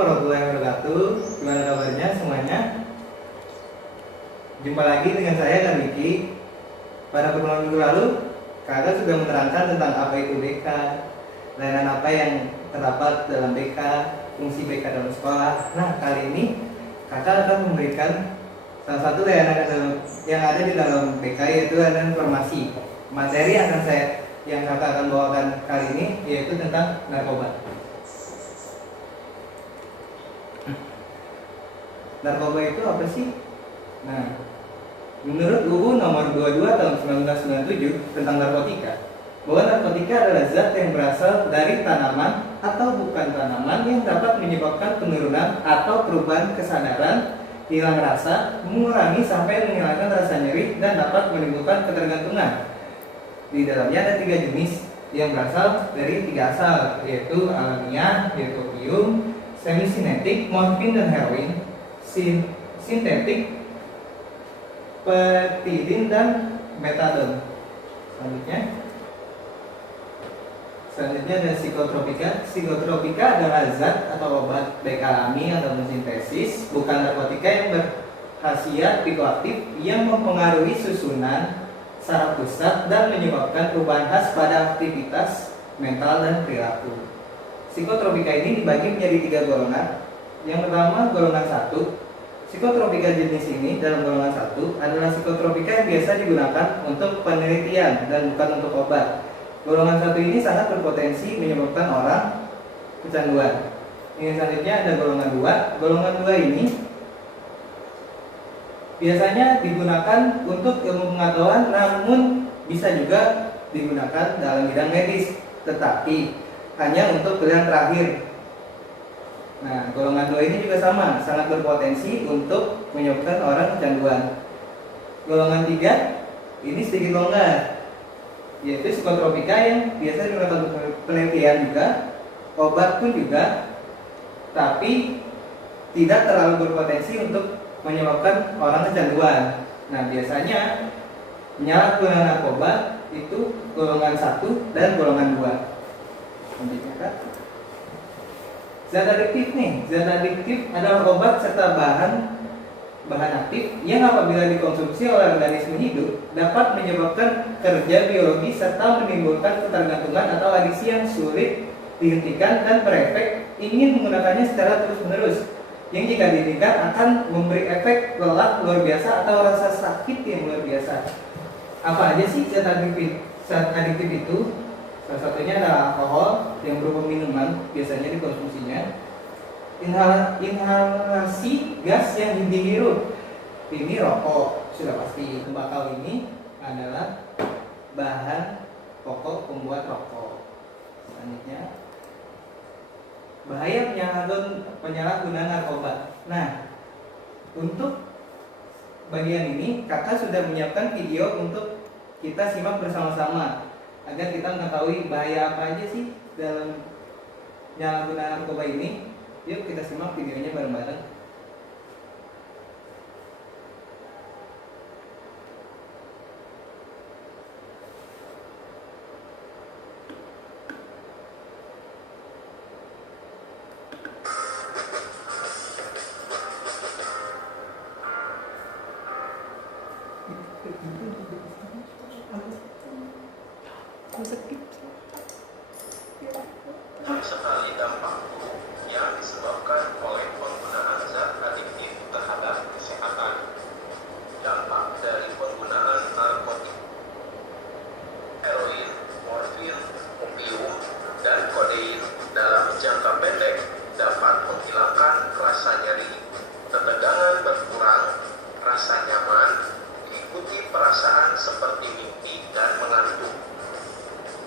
warahmatullahi wabarakatuh. Gimana kabarnya semuanya? Jumpa lagi dengan saya Kak Wiki. Pada pertemuan minggu lalu, kakak sudah menerangkan tentang apa itu BK, layanan apa yang terdapat dalam BK, fungsi BK dalam sekolah. Nah, kali ini kakak akan memberikan salah satu layanan yang ada di dalam BK, yaitu layanan informasi. Materi yang kakak akan bawakan kali ini yaitu tentang narkoba. Narkoba itu apa sih? Nah, menurut UU nomor 22 tahun 1997 tentang narkotika, bahwa narkotika adalah zat yang berasal dari tanaman atau bukan tanaman yang dapat menyebabkan penurunan atau perubahan kesadaran, hilang rasa, mengurangi sampai menghilangkan rasa nyeri, dan dapat menimbulkan ketergantungan. Di dalamnya ada 3 jenis yang berasal dari 3 asal, yaitu alamiah, yaitu opium, semisinetik, morfin dan heroin, sintetik, petidin dan metadon. Selanjutnya ada psikotropika. Psikotropika adalah zat atau obat baik alami atau sintesis, bukan narkotika, yang berkhasiat psikoaktif yang mempengaruhi susunan saraf pusat dan menyebabkan perubahan khas pada aktivitas mental dan perilaku. Psikotropika ini dibagi menjadi 3 golongan. Yang pertama, golongan 1. Psikotropika jenis ini dalam golongan 1 adalah psikotropika yang biasa digunakan untuk penelitian dan bukan untuk obat. Golongan 1 ini sangat berpotensi menyebabkan orang kecanduan. Yang selanjutnya ada golongan 2. Golongan 2 ini biasanya digunakan untuk ilmu pengetahuan, namun bisa juga digunakan dalam bidang medis, tetapi hanya untuk pilihan terakhir. Nah, golongan 2 ini juga sama, sangat berpotensi untuk menyebabkan orang kecanduan. Golongan 3 ini sedikit longgar, yaitu psikotropika yang biasa digunakan untuk penelitian juga, obat pun juga, tapi tidak terlalu berpotensi untuk menyebabkan orang kecanduan. Nah, biasanya penyalahgunaan narkoba itu golongan 1 dan golongan 2. Zat adiktif nih. Zat adiktif adalah obat serta bahan aktif yang apabila dikonsumsi oleh organisme hidup dapat menyebabkan kerja biologi serta menimbulkan ketergantungan atau adiksi yang sulit dihentikan dan berefek ingin menggunakannya secara terus-menerus, yang jika dihentikan akan memberi efek lelah luar biasa atau rasa sakit yang luar biasa. Apa aja sih zat adiktif? Zat adiktif itu salah satunya adalah alkohol yang berupa minuman, biasanya dikonsumsinya. Inhalasi gas yang dihirup, ini rokok, sudah pasti. Tembakau ini adalah bahan pokok pembuat rokok. Selanjutnya, bahaya penyalahgunaan narkoba. Nah, untuk bagian ini kakak sudah menyiapkan video untuk kita simak bersama-sama agar kita mengetahui bahaya apa aja sih dalam penyalahgunaan narkoba ini. Yuk kita simak videonya bareng-bareng. Sekali dampak yang disebabkan oleh penggunaan zat adiktif terhadap kesehatan. Dampak dari penggunaan narkotik, heroin, morfin, opium, dan kodein dalam jangka pendek dapat menghilangkan rasa nyeri, ketegangan berkurang, rasa nyaman, diikuti perasaan seperti mimpi dan mengantuk.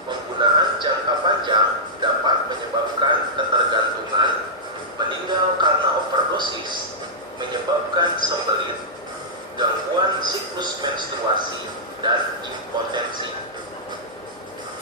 Penggunaan jangka panjang dapat menyebabkan ketergantungan, meninggal karena overdosis, menyebabkan sembelit, gangguan siklus menstruasi, dan impotensi.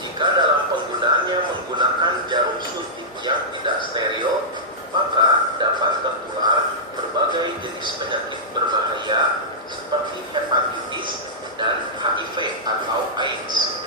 Jika dalam penggunaannya menggunakan jarum suntik yang tidak steril, maka dapat tertular berbagai jenis penyakit berbahaya seperti hepatitis dan HIV atau AIDS.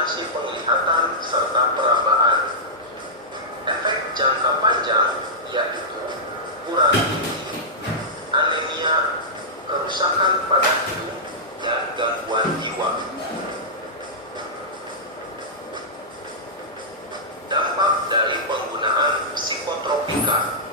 halusinasi penglihatan, serta perabaan. Efek jangka panjang yaitu kurang gizi, anemia, kerusakan pada hidung, dan gangguan jiwa. Dampak dari penggunaan psikotropika.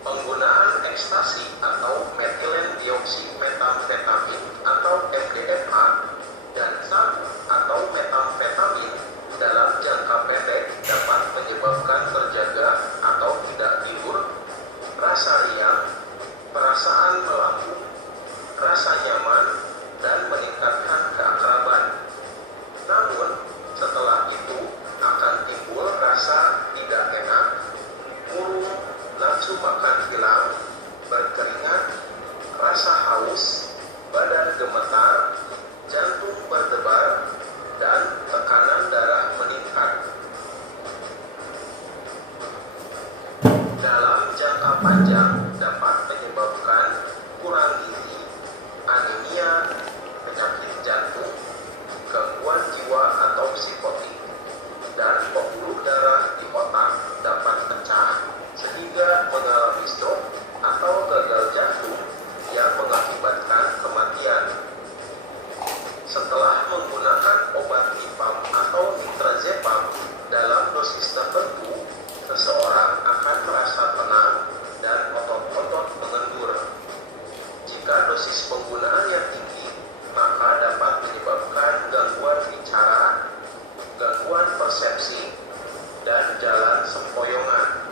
Penggunaan ekstasi atau methylenedioxymethamfetamin atau MDMA dan sabu atau metamfetamin dalam jangka pendek dapat menyebabkan terjaga atau tidak tidur, rasa riang, perasaan melambung, rasa nyaman, dan meningkatkan keakraban. Namun, setelah itu akan timbul rasa tidak enak, murung, nafsu makan hilang, berkeringat, rasa haus, badan gemetar, jantung berdebar, dan tekanan darah meningkat. Dalam jangka panjang dapat menyebabkan kurang gizi, anemia, penyakit jantung, gangguan jiwa atau psikotik, dan pembuluh darah di otak dapat pecah sehingga mengalami stroke atau gagal jantung yang mengakibatkan kematian. Setelah menggunakan obat dipam atau nitrazepam dalam dosis tertentu, seseorang akan merasa tenang dan otot-otot mengendur. Jika dosis penggunaannya tinggi, maka dapat menyebabkan gangguan bicara, gangguan persepsi, dan jalan sempoyongan.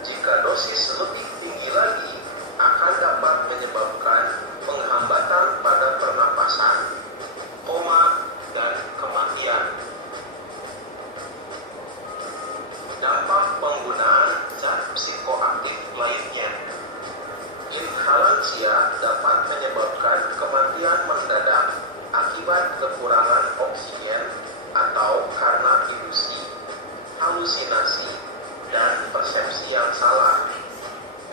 Jika dosis lebih tinggi lagi, akan dapat menyebabkan penghambatan pada pernapasan, koma, dan kematian. Dampak penggunaan zat psikoaktif lainnya. Inhalansia dapat menyebabkan kematian mendadak akibat kekurangan oksigen atau karena ilusi, halusinasi, dan persepsi yang salah.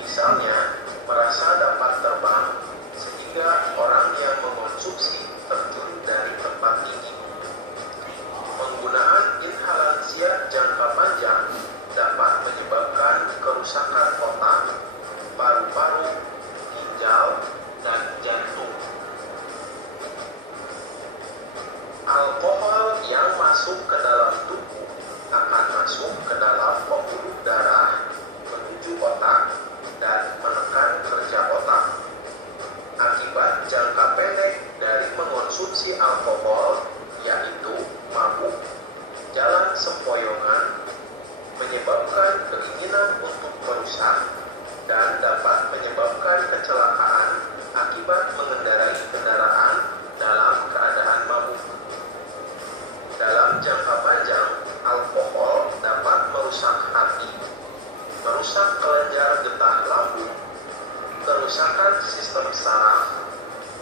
Misalnya, merasa dapat terbang sehingga orang yang mengonsumsi terjun dari tempat tinggi. Penggunaan inhalansia jangka panjang dapat menyebabkan kerusakan otak, paru-paru, ginjal, dan jantung. Alkohol yang masuk ke dalam tubuh akan masuk ke dalam pembuluh darah menuju otak dan menekan kerja otak. Akibat jangka pendek dari mengonsumsi alkohol, yaitu mabuk, jalan sempoyongan, menyebabkan keinginan untuk merusak, dan dapat menyebabkan kecelakaan akibat mengendarai kendaraan dalam keadaan mabuk. Dalam jangka panjang, alkohol dapat merusak hati, merusak kelenjar getah lambung, kerusakan sistem saraf,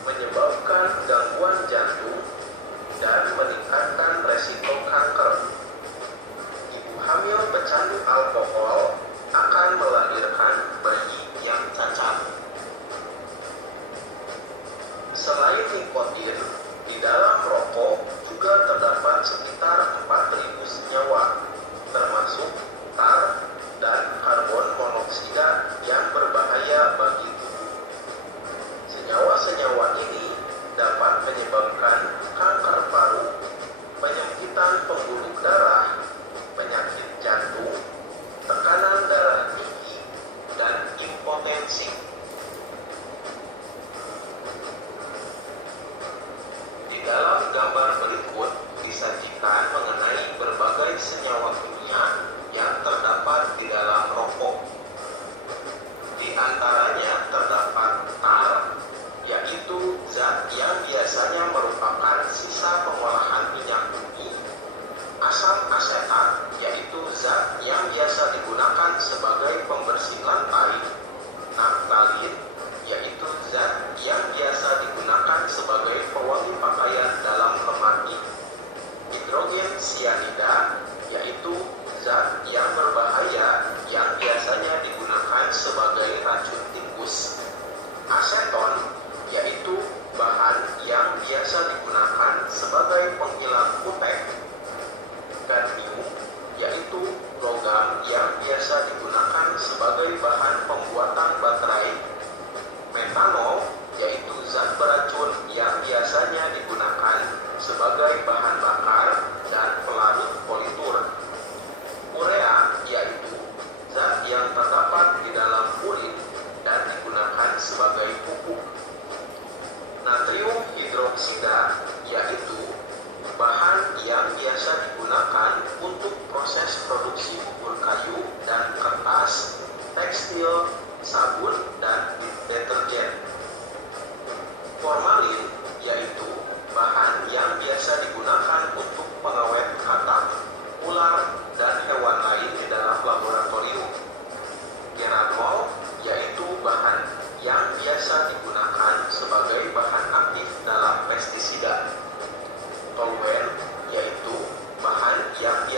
menyebabkan gangguan jantung, dan meningkatkan resiko kanker. Ibu hamil pecandu alkohol akan melahirkan bayi yang cacat. Selain nikotin, di dalam rokok juga terdapat sekitar 4.000 senyawa, termasuk tar dan karbon monoksida yang berbahaya bagi tubuh. Senyawa-senyawa ini dapat menyebabkan kanker paru, penyempitan pembuluh darah, penyakit jantung, tekanan darah tinggi, dan impotensi. Di dalam gambar berikut disajikan mengenai berbagai senyawa kimia yang terdapat di dalam rokok. Di antaranya terdapat tar, yaitu zat yang biasanya merupakan sisa pengolahan minyak bumi, asam asetat, yaitu zat yang biasa digunakan sebagai pembersih lantai, naftalin, yaitu zat yang biasa digunakan sebagai pewangi pakaian dalam lemari, hidrogen sianida, yaitu zat yang berbahaya yang biasanya digunakan sebagai racun tikus, aseton, yaitu bahan yang biasa digunakan sebagai penghilang kutek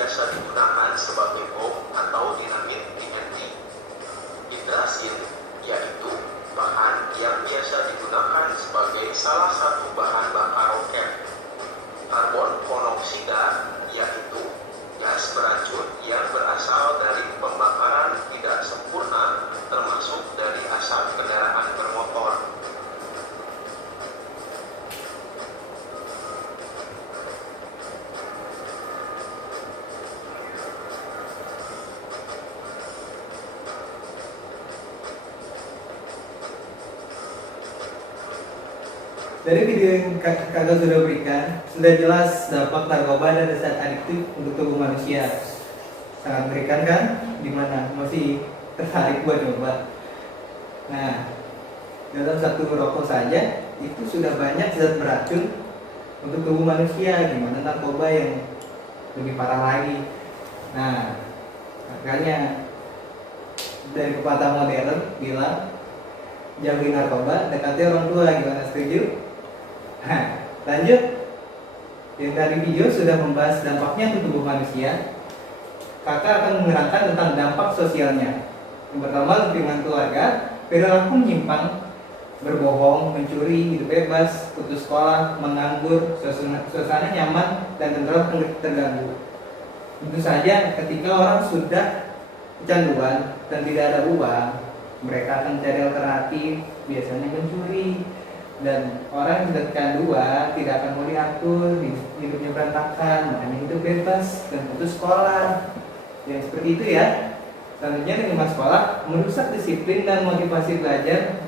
biasa digunakan sebagai bom atau dinamit TNT. Hidrasin yaitu bahan yang biasa digunakan sebagai salah satu bahan bakar roket. Karbon monoksida yaitu gas beracun yang berasal dari pembakaran tidak sempurna, termasuk dari asap kendaraan bermotor. Dari video yang kakak sudah berikan, sudah jelas dampak narkoba dan zat adiktif untuk tubuh manusia. Sangat mengerikan kan? Gimana? Masih tertarik buat coba? Nah, dalam satu rokok saja itu sudah banyak zat beracun untuk tubuh manusia. Gimana narkoba yang lebih parah lagi? Nah, makanya dari pepatah modern bilang, jauhi narkoba, dekati orang tua. Gimana, setuju? Nah, lanjut. Yang dari video sudah membahas dampaknya untuk tubuh manusia. Kakak akan menerangkan tentang dampak sosialnya. Yang pertama, lingkungan keluarga, perilaku menyimpang, berbohong, mencuri, hidup bebas, putus sekolah, menganggur, suasana nyaman dan tentram terganggu. Tentu saja ketika orang sudah kecanduan dan tidak ada uang, mereka akan mencari alternatif, biasanya mencuri. Dan orang yang sudah kecanduan tidak akan mau diatur, hidupnya berantakan, makanya hidup bebas dan putus sekolah. Yang seperti itu ya. Selanjutnya, lingkungan sekolah merusak disiplin dan motivasi belajar,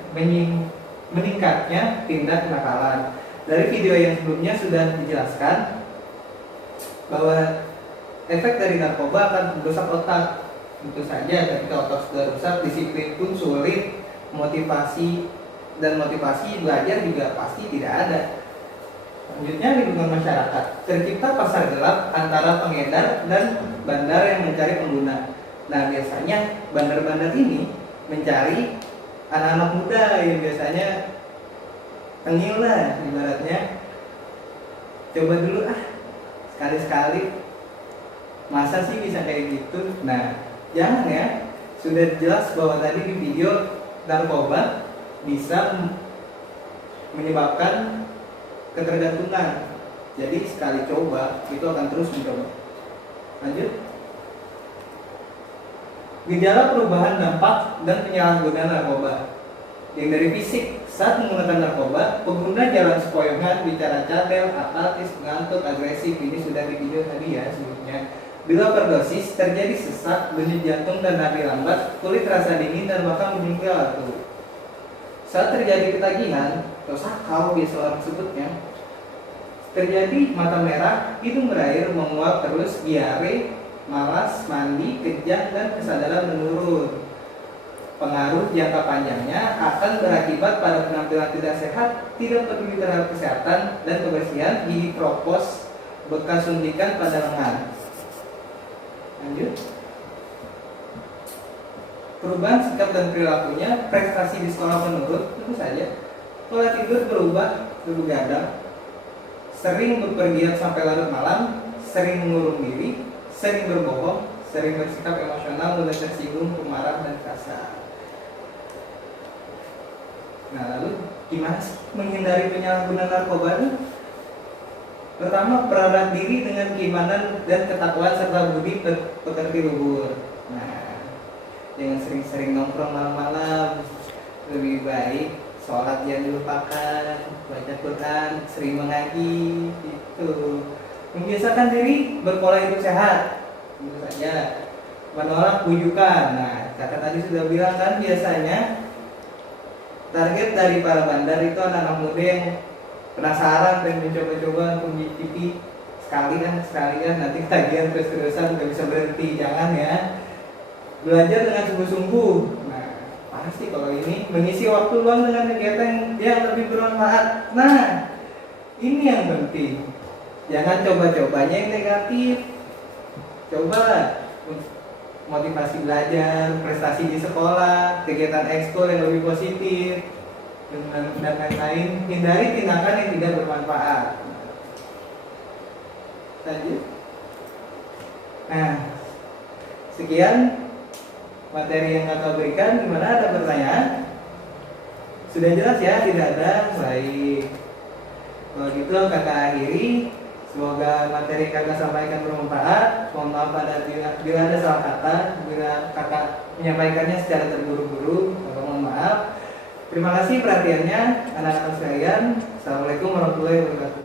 meningkatnya tindak kenakalan. Dari video yang sebelumnya sudah dijelaskan bahwa efek dari narkoba akan merusak otak. Tentu saja ketika otak sudah rusak, disiplin pun sulit, motivasi belajar juga pasti tidak ada. Selanjutnya, lingkungan masyarakat. Tercipta pasar gelap antara pengedar dan bandar yang mencari pengguna. Nah, biasanya bandar-bandar ini mencari anak-anak muda yang biasanya tengil lah ibaratnya. Coba dulu sekali-sekali. Masa sih bisa kayak gitu? Nah, jangan ya. Sudah jelas bahwa tadi di video narkoba bisa menyebabkan ketergantungan. Jadi sekali coba itu akan terus mencoba. Lanjut. Gejala perubahan dampak dan penyalahgunaan narkoba. Yang dari fisik, saat menggunakan narkoba, pengguna jalan sempoyongan, bicara cadel, apatis, ngantuk, agresif. Ini sudah di video tadi ya sebelumnya. Bila overdosis, terjadi sesak, denyut jantung dan nadi lambat, kulit terasa dingin dan bahkan meninggal tuh. Saat terjadi ketagihan atau sakau biasa orang sebutnya, terjadi mata merah, hidung berair, menguap terus, diare, malas, mandi, kejang dan kesadaran menurun. Pengaruh jangka panjangnya akan berakibat pada penampilan tidak sehat, tidak peduli terhadap kesehatan dan kebersihan, gigi kropos, bekas suntikan pada lengan. Lanjut. Perubahan sikap dan perilakunya, prestasi di sekolah menurun, tentu saja. Pola tidur berubah, begadang, sering bepergian sampai larut malam, sering mengurung diri, sering berbohong, sering bersikap emosional, mudah tersinggung, pemarah dan kasar. Nah, lalu gimana sih menghindari penyalahgunaan narkoba ini? Pertama, perawat diri dengan keimanan dan ketakwaan serta budi pekerti luhur. Nah, jangan sering-sering nongkrong malam-malam. Lebih baik sholat jangan dilupakan, baca Quran, sering mengaji, gitu. Membiasakan diri berpola hidup sehat, tentu saja. Menolak bujukan. Nah, kakak tadi sudah bilang kan, biasanya target dari para bandar itu anak-anak muda yang penasaran dan mencoba-coba untuk mencicipi sekalian nanti ketagihan terus-terusan nggak bisa berhenti. Jangan ya. Belajar dengan sungguh-sungguh. Nah, pasti kalau ini mengisi waktu luang dengan kegiatan yang lebih bermanfaat. Nah, ini yang penting. Jangan coba-cobanya yang negatif. Coba motivasi belajar, prestasi di sekolah, kegiatan ekskul yang lebih positif, dan lain-lain. Hindari tindakan yang tidak bermanfaat. Lanjut. Nah, sekian materi yang kakak berikan. Gimana, ada pertanyaan? Sudah jelas ya? Tidak ada? Baik. Kalau gitu kakak akhiri. Semoga materi kakak sampaikan bermanfaat. Mohon maaf bila ada salah kata, bila kakak menyampaikannya secara terburu-buru, maka mohon maaf. Terima kasih perhatiannya anak-anak sekalian. Assalamualaikum warahmatullahi wabarakatuh.